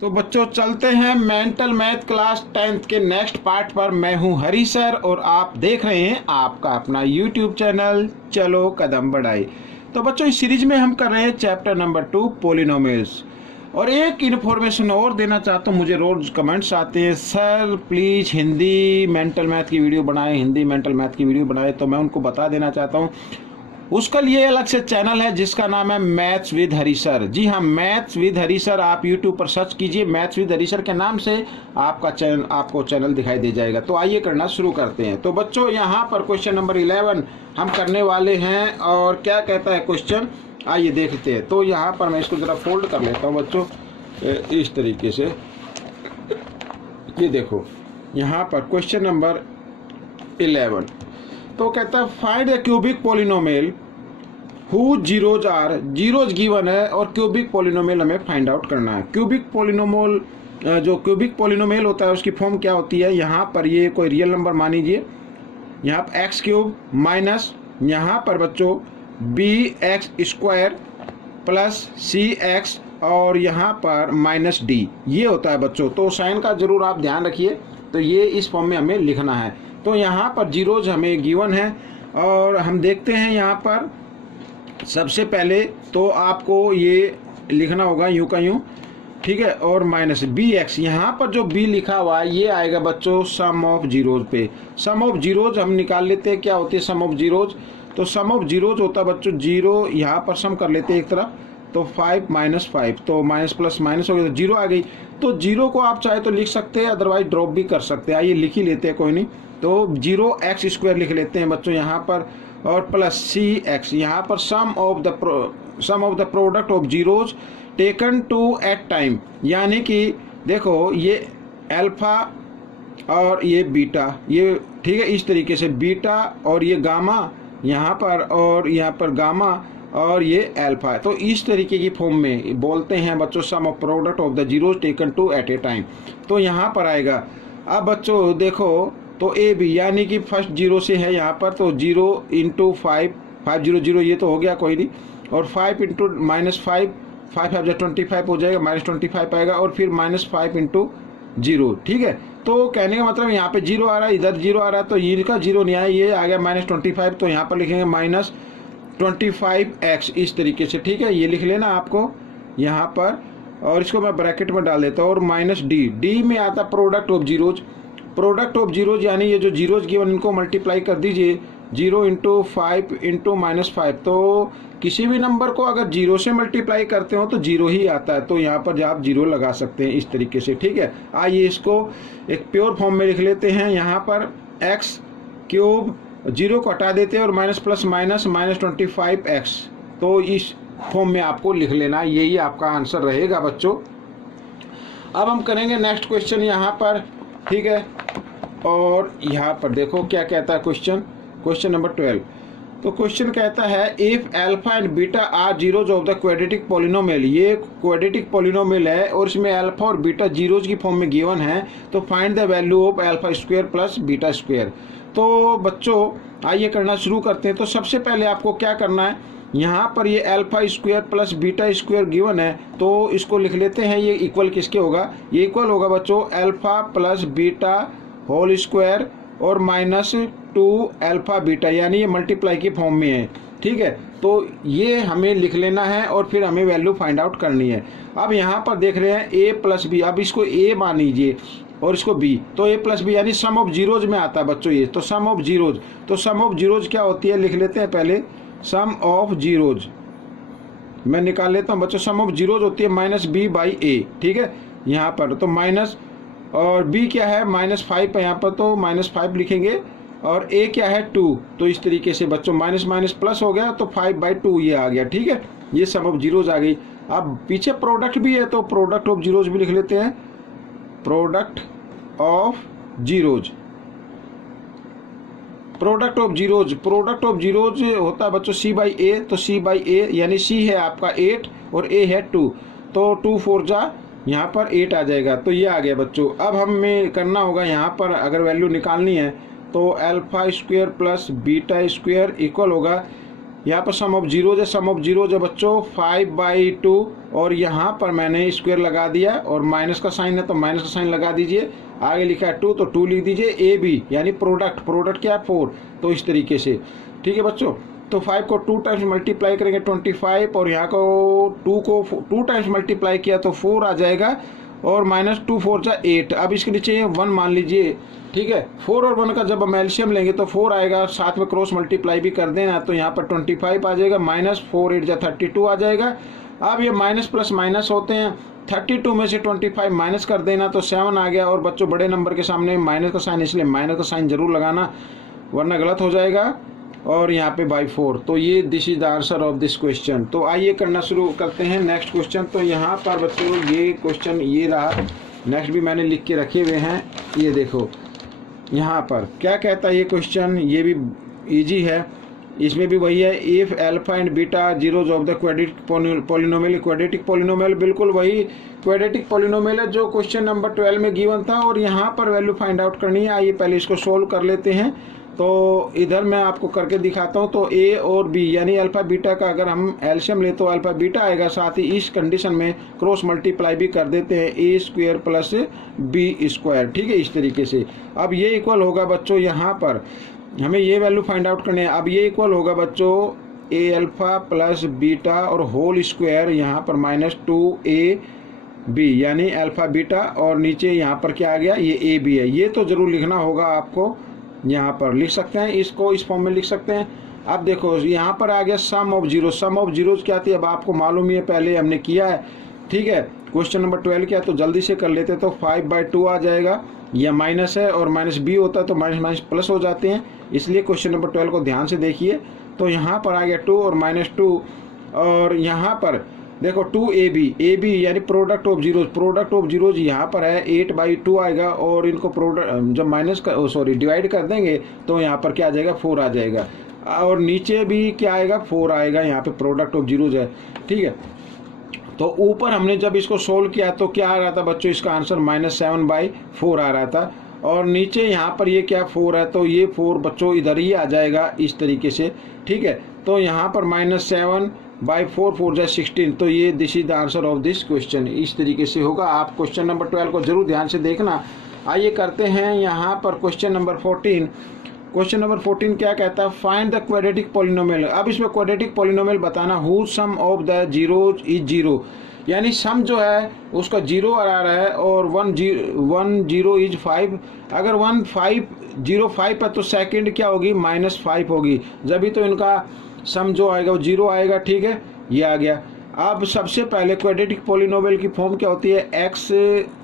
तो बच्चों चलते हैं मेंटल मैथ क्लास 10th के नेक्स्ट पार्ट पर। मैं हूं हरी सर और आप देख रहे हैं आपका अपना यूट्यूब चैनल चलो कदम बढ़ाए। तो बच्चों इस सीरीज में हम कर रहे हैं चैप्टर नंबर 2 पोलिनोमियल्स। और एक इन्फॉर्मेशन और देना चाहता हूं, मुझे रोज कमेंट्स आते हैं sir please Hindi mental math की वीडियो बनाएं, हिंदी मेंटल मैथ की वीडियो बनाएं। तो मैं उनको बता देना चाहता हूं उसका लिए अलग से चैनल है जिसका नाम है मैथ्स विद हरी सर। जी हाँ, मैथ्स विद हरी सर आप यूट्यूब पर सर्च कीजिए, मैथ्स विद हरी सर के नाम से आपको चैनल दिखाई दे जाएगा। तो आइए करना शुरू करते हैं। तो बच्चों यहाँ पर क्वेश्चन नंबर 11 हम करने वाले हैं और क्या कहता है क्वेश्चन, आइए देखते हैं। तो यहाँ पर मैं इसको ज़रा फोल्ड कर लेता हूँ बच्चों इस तरीके से। ये देखो यहाँ पर क्वेश्चन नंबर 11 तो कहता है find the cubic polynomial who zeros are, zeros given है और क्यूबिक पोलिनोमियल हमें फाइंड आउट करना है। क्यूबिक पोलिनोमियल जो क्यूबिक पोलिनोमियल होता है उसकी फॉर्म क्या होती है, यहाँ पर ये कोई रियल नंबर मान लीजिए, यहाँ पर एक्स क्यूब माइनस यहाँ पर बच्चों बी एक्स स्क्वायर प्लस सी एक्स और यहाँ पर माइनस डी, ये होता है बच्चों। तो साइन का जरूर आप ध्यान रखिए। तो ये इस फॉर्म में हमें लिखना है। तो यहाँ पर जीरोज हमें गिवन है और हम देखते हैं यहाँ पर सबसे पहले तो आपको ये लिखना होगा यूँ का यूँ, ठीक है। और माइनस बी एक्स, यहाँ पर जो बी लिखा हुआ है ये आएगा बच्चों सम ऑफ जीरोज पे। सम ऑफ जीरोज हम निकाल लेते हैं, क्या होती है सम ऑफ जीरोज। तो सम ऑफ जीरोज होता है बच्चों जीरो, यहाँ पर सम कर लेते हैं एक तरफ, तो 5 माइनस 5, तो माइनस प्लस माइनस हो गया तो जीरो आ गई। तो जीरो को आप चाहे तो लिख सकते हैं, अदरवाइज ड्रॉप भी कर सकते हैं। आइए लिख ही लेते हैं, कोई नहीं। तो जीरो एक्स स्क्वायर लिख लेते हैं बच्चों यहाँ पर, और प्लस सी एक्स, यहाँ पर sum of the product of zeros taken two at time, यानी कि देखो ये अल्फा और ये बीटा, ये ठीक है इस तरीके से बीटा और ये गामा यहाँ पर और यहाँ पर गामा और ये अल्फा है। तो इस तरीके की फॉर्म में बोलते हैं बच्चों sum of product of the zeros taken two at a time. तो यहाँ पर आएगा। अब बच्चों देखो तो ए बी, यानी कि फर्स्ट जीरो से है यहाँ पर, तो 0 इंटू 5, 500 ये तो हो गया कोई नहीं, और 5 इंटू माइनस 5, 5 5 25 हो जाएगा, माइनस 25 आएगा, और फिर माइनस 5 इंटू 0, ठीक है। तो कहने का मतलब यहाँ पे जीरो आ रहा है, इधर जीरो आ रहा है, तो ये का जीरो नहीं आया, ये आ गया माइनस 25। तो यहाँ पर लिखेंगे माइनस 25x इस तरीके से, ठीक है। ये लिख लेना आपको यहाँ पर, और इसको मैं ब्रैकेट में डाल देता हूँ। और माइनस डी, डी में आता product of zeros, product of zeros यानी ये जो जीरोज गिवन इनको मल्टीप्लाई कर दीजिए, 0 इंटू 5 इंटू माइनस 5। तो किसी भी नंबर को अगर जीरो से मल्टीप्लाई करते हो तो जीरो ही आता है, तो यहाँ पर आप जीरो लगा सकते हैं इस तरीके से, ठीक है। आइए इसको एक प्योर फॉर्म में लिख लेते हैं। यहाँ पर एक्स क्यूब, जीरो को हटा देते हैं और minus plus minus minus 25x, तो इस फॉर्म में आपको लिख लेना, यही आपका आंसर रहेगा बच्चों। अब हम करेंगे नेक्स्ट क्वेश्चन यहाँ पर, ठीक है। और यहाँ पर देखो क्या कहता है क्वेश्चन, क्वेश्चन नंबर 12। तो क्वेश्चन कहता है if alpha and beta are zeros of the quadratic polynomial, ये क्वाड्रेटिक पॉलिनोमियल है और इसमें अल्फा और बीटा जीरोज की फॉर्म में गिवन है, तो find the value of alpha square plus beta square. तो बच्चों आइए करना शुरू करते हैं। तो सबसे पहले आपको क्या करना है, यहाँ पर ये alpha square plus beta square given है, तो इसको लिख लेते हैं। ये इक्वल किसके होगा, ये इक्वल होगा बच्चों alpha plus beta whole square और माइनस 2 अल्फा बीटा, यानी ये मल्टीप्लाई की फॉर्म में है, ठीक है। तो ये हमें लिख लेना है और फिर हमें वैल्यू फाइंड आउट करनी है। अब यहाँ पर देख रहे हैं a प्लस बी, अब इसको a मान लीजिए और इसको b, तो a प्लस बी यानी सम ऑफ जीरोज में आता है बच्चों ये। तो सम ऑफ जीरोज, तो सम ऑफ जीरोज क्या होती है लिख लेते हैं पहले। सम ऑफ जीरोज मैं निकाल लेता हूँ बच्चों, सम ऑफ जीरोज होती है माइनस बी बाई ए, ठीक है। यहाँ पर तो माइनस, और b क्या है माइनस 5 है यहाँ पर, तो माइनस 5 लिखेंगे, और a क्या है 2। तो इस तरीके से बच्चों माइनस माइनस प्लस हो गया, तो 5/2 ये आ गया, ठीक है। ये सम ऑफ जीरोज आ गई। अब पीछे प्रोडक्ट भी है, तो प्रोडक्ट ऑफ जीरोज भी लिख लेते हैं, product of zeros, product of zeros, product of zeros होता है बच्चों c/a। तो c/a यानी c है आपका 8 और a है 2, तो 2 4 जा यहाँ पर 8 आ जाएगा। तो ये आ गया बच्चों। अब हमें करना होगा यहाँ पर अगर वैल्यू निकालनी है, तो alpha square plus beta square equal होगा, यहाँ पर सम ऑफ जीरोज है, सम ऑफ जीरोज है बच्चों 5/2 और यहाँ पर मैंने स्क्वायर लगा दिया और माइनस का साइन है तो माइनस का साइन लगा दीजिए। आगे लिखा है 2 तो 2 लिख दीजिए। ए बी यानी प्रोडक्ट, प्रोडक्ट क्या है 4, तो इस तरीके से ठीक है बच्चों। तो 5 को 2 टाइम्स मल्टीप्लाई करेंगे 25 और यहाँ को 2 को 2 टाइम्स मल्टीप्लाई किया तो 4 आ जाएगा और माइनस 2 4 जा 8। अब इसके नीचे 1 मान लीजिए, ठीक है। 4 और 1 का जब हम एलसीएम लेंगे तो 4 आएगा, साथ में क्रॉस मल्टीप्लाई भी कर देना तो यहाँ पर 25 आ जाएगा, माइनस 4 8 जा 32 आ जाएगा। अब ये माइनस प्लस माइनस होते हैं, 32 में से 25 माइनस कर देना तो 7 आ गया। और बच्चों बड़े नंबर के सामने माइनस का साइन, इसलिए माइनस का साइन जरूर लगाना वरना गलत हो जाएगा। और यहाँ पे बाई 4, तो ये this is the answer of this question. तो आइए करना शुरू करते हैं नेक्स्ट क्वेश्चन। तो यहाँ पर बच्चों ये क्वेश्चन ये रहा, नेक्स्ट भी मैंने लिख के रखे हुए हैं, ये देखो यहाँ पर क्या कहता है ये क्वेश्चन, ये भी इजी है, इसमें भी वही है। If alpha and beta zeros of the quadratic polynomial, quadratic polynomial बिल्कुल वही क्वाड्रेटिक पॉलिनोमियल है जो क्वेश्चन नंबर 12 में गिवन था और यहाँ पर वैल्यू फाइंड आउट करनी है। आइए पहले इसको सोल्व कर लेते हैं। तो इधर मैं आपको करके दिखाता हूँ। तो ए और बी यानी अल्फा बीटा का अगर हम एलसीएम ले तो अल्फा बीटा आएगा, साथ ही इस कंडीशन में क्रॉस मल्टीप्लाई भी कर देते हैं, ए स्क्वायर प्लस बी स्क्वायर, ठीक है, इस तरीके से। अब ये इक्वल होगा बच्चों, यहाँ पर हमें ये वैल्यू फाइंड आउट करनी है। अब ये इक्वल होगा बच्चों ए अल्फा प्लस बीटा और होल स्क्वायर यहाँ पर माइनस 2a बी यानी अल्फा बीटा और नीचे यहाँ पर क्या आ गया, ये ए बी है। ये तो जरूर लिखना होगा आपको, यहाँ पर लिख सकते हैं, इसको इस फॉर्म में लिख सकते हैं। अब देखो यहाँ पर आ गया sum of zero, sum of zeros क्या थी अब आपको मालूम ही है, पहले हमने किया है, ठीक है। क्वेश्चन नंबर 12 क्या है तो जल्दी से कर लेते हैं। तो 5/2 आ जाएगा, यह माइनस है और माइनस बी होता है तो माइनस माइनस प्लस हो जाते हैं, इसलिए क्वेश्चन नंबर 12 को ध्यान से देखिए। तो यहाँ पर आ गया 2 और माइनस 2 और यहाँ पर देखो 2ab यानी product of zeros, product of zeros यहाँ पर है 8/2 आएगा और इनको प्रोडक्ट जब माइनस का डिवाइड कर देंगे तो यहाँ पर क्या आ जाएगा 4 आ जाएगा और नीचे भी क्या आएगा 4 आएगा, यहाँ पे प्रोडक्ट ऑफ जीरोज है, ठीक है। तो ऊपर हमने जब इसको सोल्व किया तो क्या आ रहा था बच्चों, इसका आंसर -7/4 आ रहा था और नीचे यहाँ पर ये क्या 4 है तो ये 4 बच्चों इधर ही आ जाएगा इस तरीके से, ठीक है। तो यहाँ पर -7/4 4 जा 16, तो ये this is the answer of this question, इस तरीके से होगा। आप क्वेश्चन नंबर 12 को जरूर ध्यान से देखना। आइए करते हैं यहाँ पर क्वेश्चन नंबर 14। क्वेश्चन नंबर 14 क्या कहता है, फाइंड द क्वाड्रेटिक पॉलिनोमियल। अब इसमें क्वाड्रेटिक पॉलिनोमियल बताना, who sum of the zeros is zero, यानी सम जो है उसका 0 आ रहा है और 1 0 इज 5। अगर 1 5 0 5 है तो सेकंड क्या होगी -5 होगी, जब भी तो इनका सम जो आएगा वो 0 आएगा, ठीक है, ये आ गया। अब सबसे पहले क्वाड्रेटिक पॉलिनोमियल की फॉर्म क्या होती है, एक्स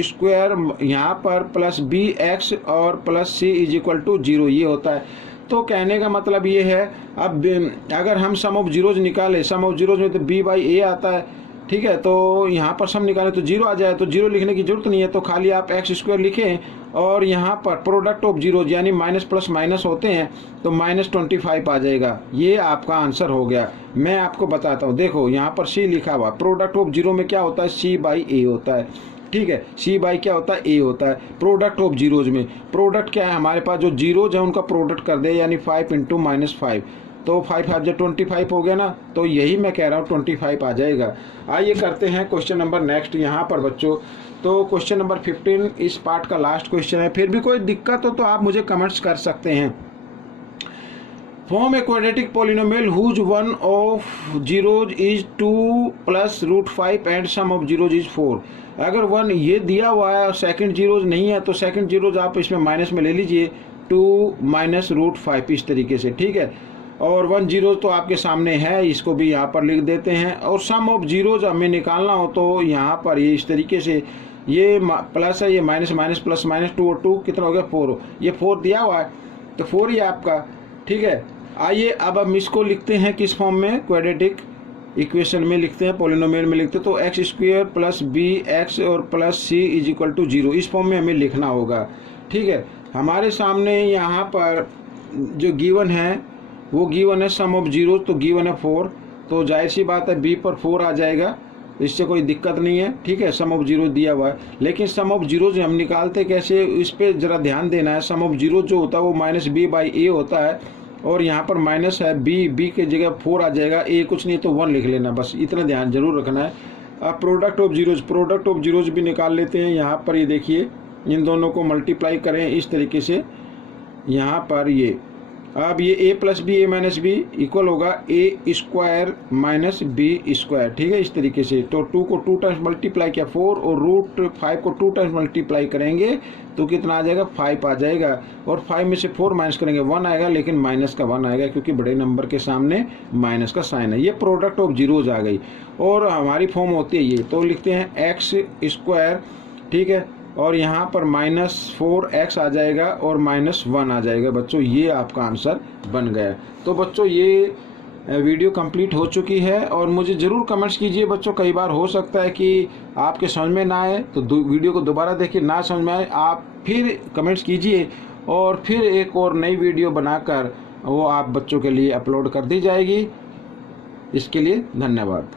स्क्वायर यहाँ पर प्लस बी एक्स और plus c is equal to 0, ये होता है। तो कहने का मतलब ये है, अब अगर हम सम ऑफ जीरोज निकालें, सम ऑफ जीरोज में तो b/a आता है, ठीक है। तो यहाँ पर सम निकालें तो 0 आ जाए, तो 0 लिखने की जरूरत नहीं है, तो खाली आप एक्स स्क्वायर लिखें और यहाँ पर प्रोडक्ट ऑफ जीरोज यानी माइनस प्लस माइनस होते हैं तो -25 आ जाएगा, ये आपका आंसर हो गया। मैं आपको बताता हूँ, देखो यहाँ पर सी लिखा हुआ, प्रोडक्ट ऑफ जीरो में क्या होता है c/a होता है, ठीक है, c/ क्या होता है a होता है। प्रोडक्ट ऑफ जीरोज में प्रोडक्ट क्या है, हमारे पास जो जीरोज है उनका प्रोडक्ट कर दे, यानी 5 × -5, तो 5 5 जब 25 हो गया ना, तो यही मैं कह रहा हूँ 25 आ जाएगा। आइए करते हैं क्वेश्चन नंबर नेक्स्ट यहाँ पर बच्चों। तो क्वेश्चन नंबर 15 इस पार्ट का लास्ट क्वेश्चन है, फिर भी कोई दिक्कत हो तो आप मुझे कमेंट्स कर सकते हैं। Form a quadratic polynomial whose one of zeros is 2 + √5 and sum of zeros is 4। अगर 1 ये दिया हुआ है और सेकंड जीरोज नहीं है तो सेकंड जीरोज आप इसमें माइनस में ले लीजिए, 2 - √5 इस तरीके से, ठीक है। और 1 0 तो आपके सामने है, इसको भी यहाँ पर लिख देते हैं। और सम ऑफ जीरोज हमें निकालना हो तो यहाँ पर ये इस तरीके से, ये प्लस है, ये माइनस माइनस प्लस माइनस 2 और 2 कितना हो गया 4, ये 4 दिया हुआ है तो 4 ही आपका, ठीक है। आइए अब हम इसको लिखते हैं किस फॉर्म में, क्वाड्रेटिक इक्वेशन में लिखते हैं, पॉलिनोमियल में लिखते हैं। तो x² + bx और plus c is equal to 0, इस फॉर्म में हमें लिखना होगा, ठीक है। हमारे सामने यहाँ पर जो गिवन है वो गिवन है सम ऑफ जीरो, तो गिवन है 4, तो जाहिर सी बात है b पर 4 आ जाएगा, इससे कोई दिक्कत नहीं है, ठीक है। सम ऑफ जीरो दिया हुआ है, लेकिन सम ऑफ जीरो हम निकालते कैसे, इस पर ज़रा ध्यान देना है। सम ऑफ जीरो जो होता है वो -b/a होता है, और यहाँ पर माइनस है, बी के जगह 4 आ जाएगा, ए कुछ नहीं तो 1 लिख लेना, बस इतना ध्यान जरूर रखना है। अब प्रोडक्ट ऑफ जीरोज भी निकाल लेते हैं। यहाँ पर ये देखिए, इन दोनों को मल्टीप्लाई करें इस तरीके से, यहाँ पर ये, अब ये a plus b a minus b equal होगा a square minus b square, ठीक है, इस तरीके से। तो 2 को 2 टाइम्स मल्टीप्लाई किया 4, और रूट 5 को 2 टाइम्स मल्टीप्लाई करेंगे तो कितना आ जाएगा, 5 आ जाएगा। और 5 में से 4 माइनस करेंगे 1 आएगा, लेकिन माइनस का 1 आएगा क्योंकि बड़े नंबर के सामने माइनस का साइन है। ये प्रोडक्ट ऑफ जीरोज आ गई, और हमारी फॉर्म होती है ये, तो लिखते हैं एक्स स्क्वायर, ठीक है, और यहाँ पर -4x आ जाएगा और -1 आ जाएगा। बच्चों ये आपका आंसर बन गया। तो बच्चों ये वीडियो कंप्लीट हो चुकी है, और मुझे ज़रूर कमेंट्स कीजिए बच्चों। कई बार हो सकता है कि आपके समझ में ना आए तो वीडियो को दोबारा देखिए, ना समझ में आए आप फिर कमेंट्स कीजिए, और फिर एक और नई वीडियो बनाकर वो आप बच्चों के लिए अपलोड कर दी जाएगी। इसके लिए धन्यवाद।